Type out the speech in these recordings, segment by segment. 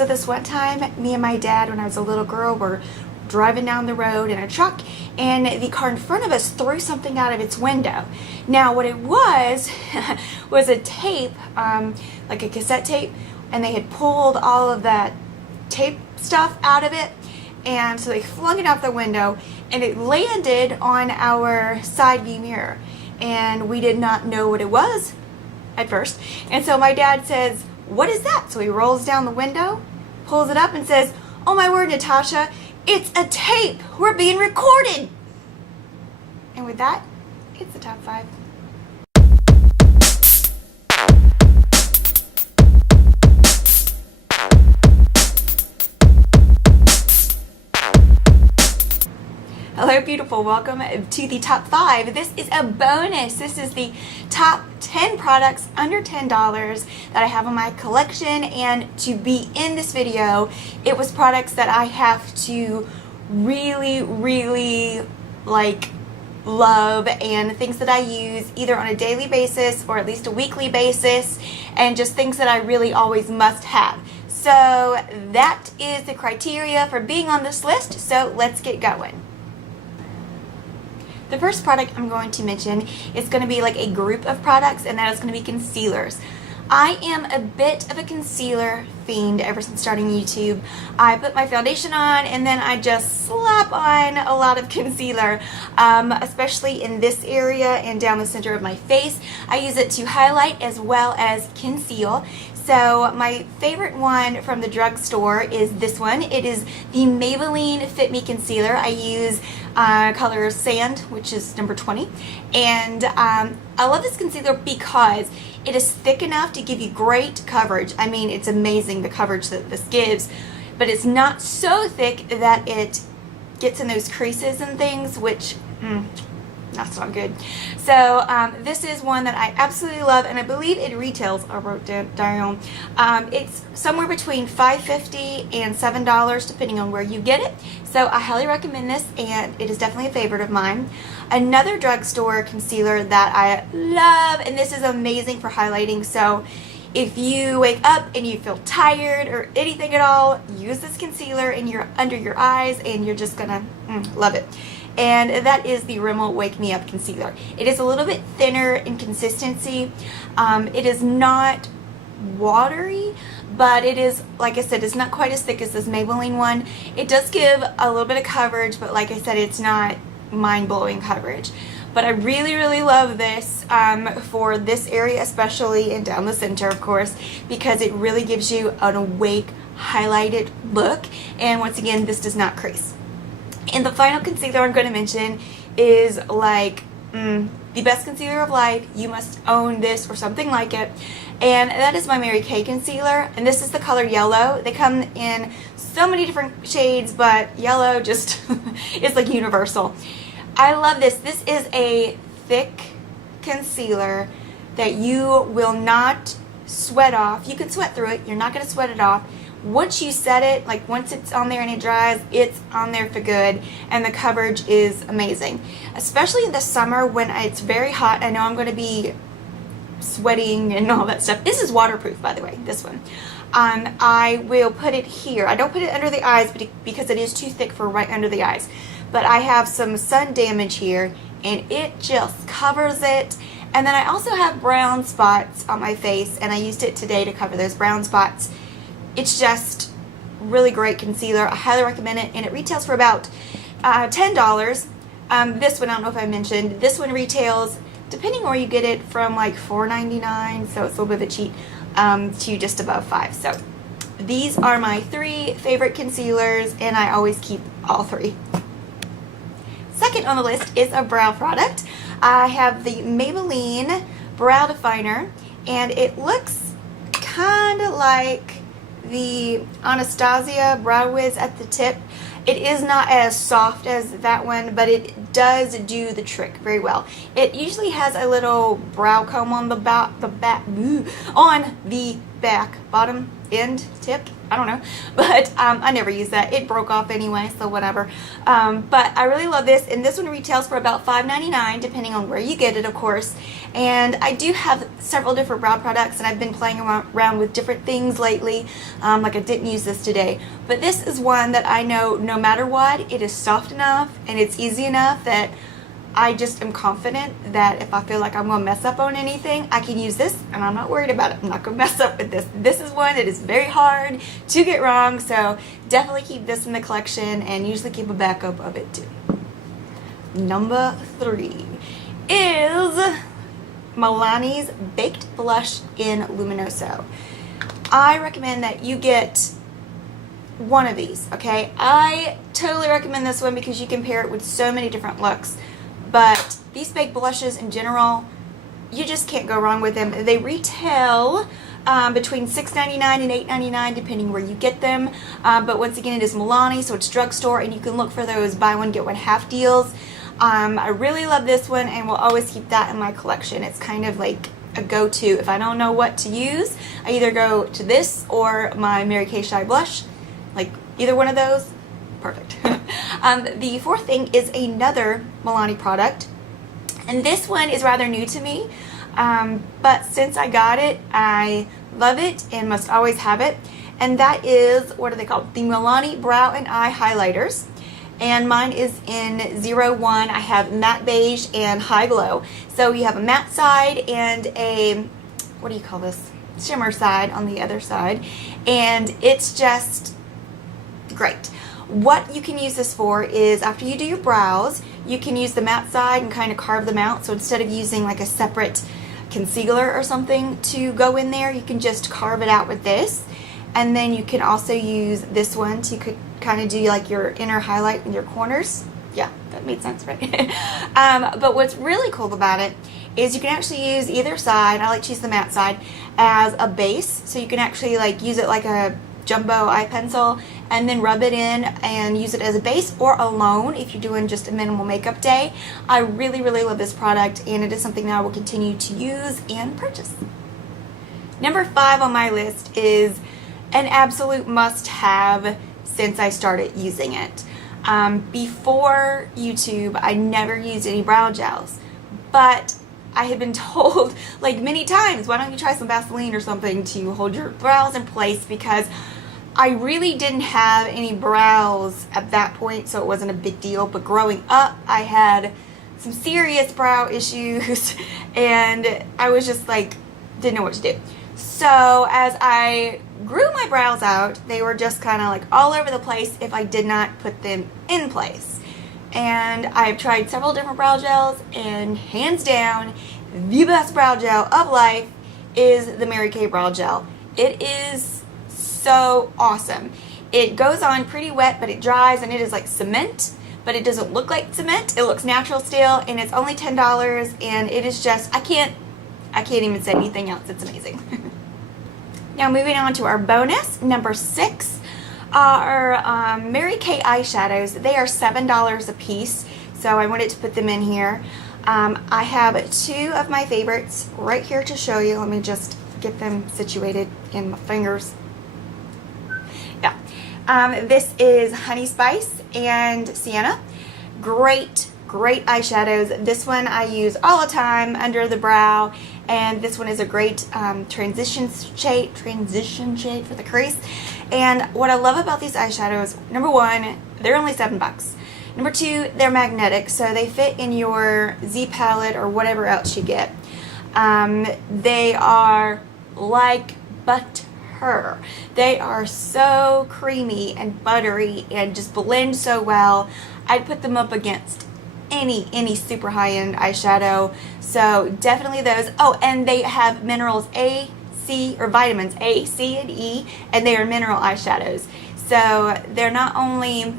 So this one time, me and my dad, when I was a little girl, were driving down the road in a truck, and the car in front of us threw something out of its window. Now what it was was a tape, like a cassette tape, and they had pulled all of that tape stuff out of it, and so they flung it out the window, and it landed on our side view mirror, and we did not know what it was at first. And so my dad says, "What is that?" So he rolls down the window, pulls it up, and says, "Oh my word, Natasha, it's a tape. We're being recorded." And with that, it's the top 5. Hello beautiful, welcome to the top 5. This is a bonus. This is the top 10 products under $10 that I have in my collection, and to be in this video, it was products that I have to really love, and things that I use either on a daily basis or at least a weekly basis, and just things that I really always must have. So that is the criteria for being on this list, so let's get going. The first product I'm going to mention is going to be like a group of products, and that is going to be concealers. I am a bit of a concealer fiend ever since starting YouTube. I put my foundation on and then I just slap on a lot of concealer, especially in this area and down the center of my face. I use it to highlight as well as conceal. So my favorite one from the drugstore is this one. It is the Maybelline FitMe concealer. I use color Sand, which is number 20, and I love this concealer because it is thick enough to give you great coverage. I mean, it's amazing the coverage that this gives, but it's not so thick that it gets in those creases and things, which that's not good. So this is one that I absolutely love, and I believe it retails, I wrote down, it's somewhere between $5.50 and $7 depending on where you get it. So I highly recommend this, and it is definitely a favorite of mine. Another drugstore concealer that I love, and this is amazing for highlighting. So if you wake up and you feel tired or anything at all, use this concealer under your eyes and you're just gonna love it. And that is the Rimmel Wake Me Up Concealer. It is a little bit thinner in consistency. It is not watery, but it is, like I said, it's not quite as thick as this Maybelline one. It does give a little bit of coverage, but like I said, it's not mind-blowing coverage. But I really love this for this area especially, and down the center of course, because it really gives you an awake, highlighted look. And once again, this does not crease. And the final concealer I'm going to mention is like the best concealer of life. You must own this or something like it, and that is my Mary Kay concealer, and this is the color Yellow. They come in so many different shades, but yellow just is like universal. I love this. This is a thick concealer that you will not sweat off. You can sweat through it, you're not going to sweat it off. Once you set it, like once it's on there and it dries, it's on there for good, and the coverage is amazing. Especially in the summer when it's very hot. I know I'm going to be sweating and all that stuff. This is waterproof, by the way, this one. I will put it here. I don't put it under the eyes because it is too thick for right under the eyes. But I have some sun damage here, and it just covers it. And then I also have brown spots on my face, and I used it today to cover those brown spots. It's just really great concealer. I highly recommend it, and it retails for about $10. This one, I don't know if I mentioned, this one retails, depending where you get it, from like $4.99, so it's a little bit of a cheat, to just above $5. So these are my 3 favorite concealers, and I always keep all 3. Second on the list is a brow product. I have the Maybelline Brow Definer, and it looks kind of like the Anastasia Brow Wiz at the tip. It is not as soft as that one, but it does do the trick very well. It usually has a little brow comb on the bottom end tip, I don't know, but I never use that. It broke off anyway, so whatever. But I really love this, and this one retails for about $5.99 depending on where you get it, of course. And I do have several different brow products, and I've been playing around with different things lately. Like I didn't use this today, but this is one that I know no matter what, it is soft enough and it's easy enough that I just am confident that if I feel like I'm going to mess up on anything, I can use this and I'm not worried about it. I'm not going to mess up with this. This is one that is very hard to get wrong, so definitely keep this in the collection and usually keep a backup of it too. Number 3 is Milani's Baked Blush in Luminoso. I recommend that you get one of these, okay? I totally recommend this one because you can pair it with so many different looks. But these baked blushes in general, you just can't go wrong with them. They retail between $6.99 and $8.99 depending where you get them. But once again, it is Milani, so it's drugstore, and you can look for those buy one get one half deals. I really love this one and will always keep that in my collection. It's kind of like a go-to. If I don't know what to use, I either go to this or my Mary Kay Shy blush. Like either one of those, perfect. The fourth thing is another Milani product, and this one is rather new to me, but since I got it, I love it and must always have it, and that is, what are they called? The Milani Brow and Eye Highlighters, and mine is in 01. I have matte beige and high glow, so you have a matte side and a, what do you call this? Shimmer side on the other side, and it's just great. What you can use this for is after you do your brows, you can use the matte side and kind of carve them out. So instead of using like a separate concealer or something to go in there, you can just carve it out with this. And then you can also use this one to kind of do like your inner highlight in your corners. Yeah, that made sense, right? But what's really cool about it is you can actually use either side. I like to use the matte side as a base. So you can actually like use it like a jumbo eye pencil and then rub it in and use it as a base or alone if you're doing just a minimal makeup day. I really, really love this product, and it is something that I will continue to use and purchase. Number 5 on my list is an absolute must-have since I started using it. Before YouTube, I never used any brow gels, but I had been told like many times, why don't you try some Vaseline or something to hold your brows in place, because I really didn't have any brows at that point, so it wasn't a big deal. But growing up, I had some serious brow issues and I was just like, didn't know what to do. So as I grew my brows out, they were just kind of like all over the place if I did not put them in place. And I've tried several different brow gels, and hands down, the best brow gel of life is the Mary Kay brow gel. It is so awesome. It goes on pretty wet, but it dries, and it is like cement, but it doesn't look like cement. It looks natural still, and it's only $10, and it is just, I can't even say anything else. It's amazing. Now moving on to our bonus, number 6. Our Mary Kay eyeshadows. They are $7 a piece, so I wanted to put them in here. I have 2 of my favorites right here to show you. Let me just get them situated in my fingers. Yeah. This is Honey Spice and Sienna. Great eyeshadows. This one I use all the time under the brow, and this one is a great transition shade for the crease. And what I love about these eyeshadows, number 1, they're only $7. Number 2, they're magnetic, so they fit in your Z palette or whatever else you get. They are like butter. They are so creamy and buttery and just blend so well. I'd put them up against any super high-end eyeshadow, so definitely those. Oh, and they have minerals A, C, or vitamins A, C, and E, and they are mineral eyeshadows. So they're not only,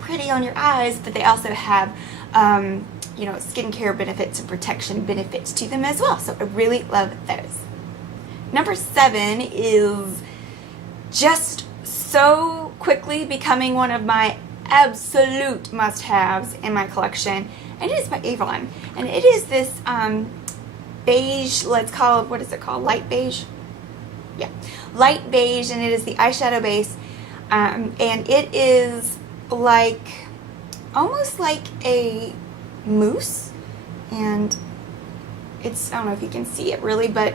pretty on your eyes, but they also have, skincare benefits and protection benefits to them as well. So I really love those. Number 7 is just so quickly becoming one of my absolute must-haves in my collection, and it is by Avon, and it is this beige, let's call it, what is it called, light beige? Yeah, light beige, and it is the eyeshadow base. And it is like, almost like a mousse, and it's, I don't know if you can see it really, but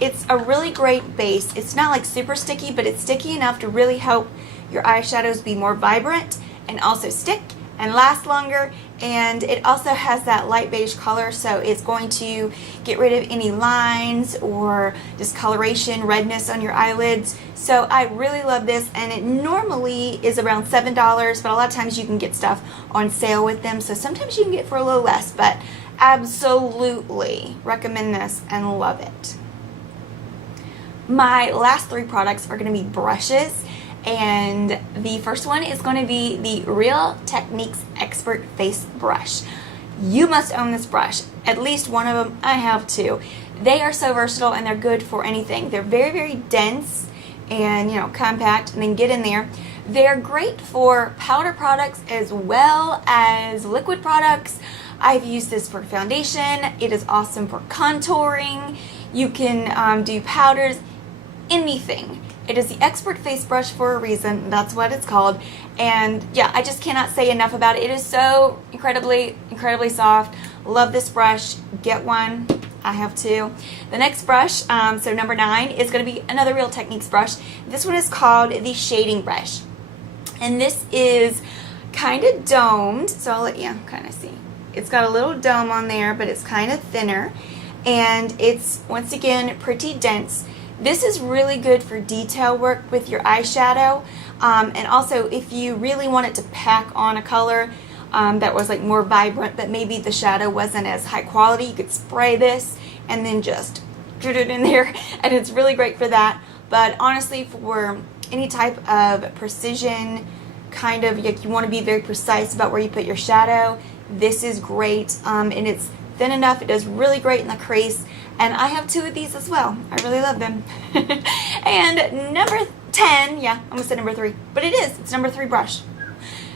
it's a really great base. It's not like super sticky, but it's sticky enough to really help your eyeshadows be more vibrant and also stick and last longer. And it also has that light beige color, so it's going to get rid of any lines or discoloration, redness on your eyelids. So I really love this, and it normally is around $7, but a lot of times you can get stuff on sale with them, so sometimes you can get for a little less, but absolutely recommend this and love it. My last three products are going to be brushes. And the first one is going to be the Real Techniques Expert Face Brush. You must own this brush. At least one of them. I have two. They are so versatile, and they're good for anything. They're very, very dense and, you know, compact, and then get in there. They're great for powder products as well as liquid products. I've used this for foundation. It is awesome for contouring. You can do powders, anything. It is the Expert Face Brush for a reason. That's what it's called. And yeah, I just cannot say enough about it. It is so incredibly, incredibly soft. Love this brush. Get one. I have two. The next brush, so number 9, is going to be another Real Techniques brush. This one is called the Shading Brush. And this is kind of domed, so I'll let you kind of see. It's got a little dome on there, but it's kind of thinner. And it's, once again, pretty dense. This is really good for detail work with your eyeshadow, and also if you really wanted to pack on a color that was like more vibrant, but maybe the shadow wasn't as high quality, you could spray this and then just put it in there, and it's really great for that. But honestly, for any type of precision, kind of like you want to be very precise about where you put your shadow, this is great, and it's thin enough. It does really great in the crease. And I have two of these as well. I really love them. And number 10, yeah, I almost said number 3, but it is. It's number 3 brush.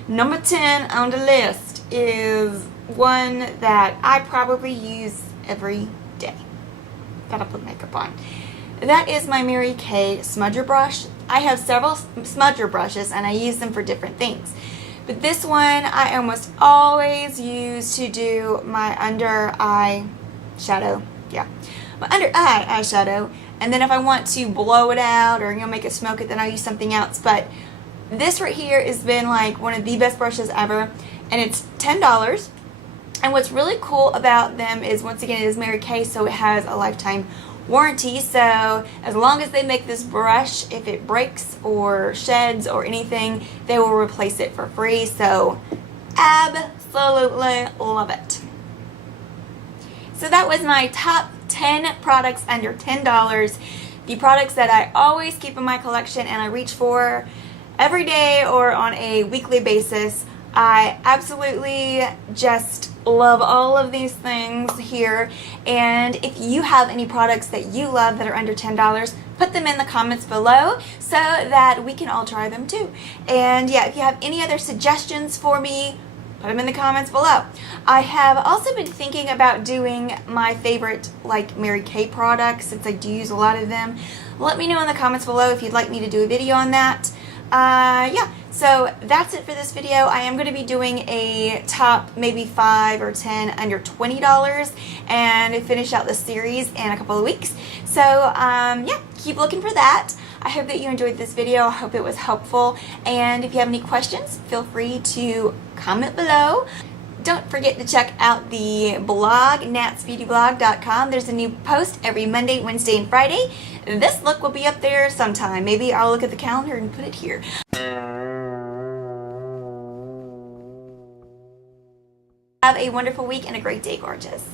Number 10 on the list is one that I probably use every day. Gotta put makeup on. That is my Mary Kay Smudger brush. I have several Smudger brushes, and I use them for different things. But this one I almost always use to do my under eye shadow. Yeah, my under eye eyeshadow, and then if I want to blow it out or, you know, make it smoke it, then I'll use something else. But this right here has been like one of the best brushes ever, and it's $10. And what's really cool about them is, once again, it is Mary Kay, so it has a lifetime warranty. So as long as they make this brush, if it breaks or sheds or anything, they will replace it for free. So absolutely love it. So that was my top 10 products under $10. The products that I always keep in my collection and I reach for every day or on a weekly basis. I absolutely just love all of these things here. And if you have any products that you love that are under $10, put them in the comments below so that we can all try them too. And yeah, if you have any other suggestions for me, put them in the comments below. I have also been thinking about doing my favorite like Mary Kay products, since I do use a lot of them. Let me know in the comments below if you'd like me to do a video on that. Yeah, so that's it for this video. I am going to be doing a top maybe 5 or 10 under $20 and finish out the series in a couple of weeks. So yeah, keep looking for that. I hope that you enjoyed this video. I hope it was helpful. And if you have any questions, feel free to comment below. Don't forget to check out the blog, natsbeautyblog.com. There's a new post every Monday, Wednesday, and Friday. This look will be up there sometime. Maybe I'll look at the calendar and put it here. Have a wonderful week and a great day, gorgeous.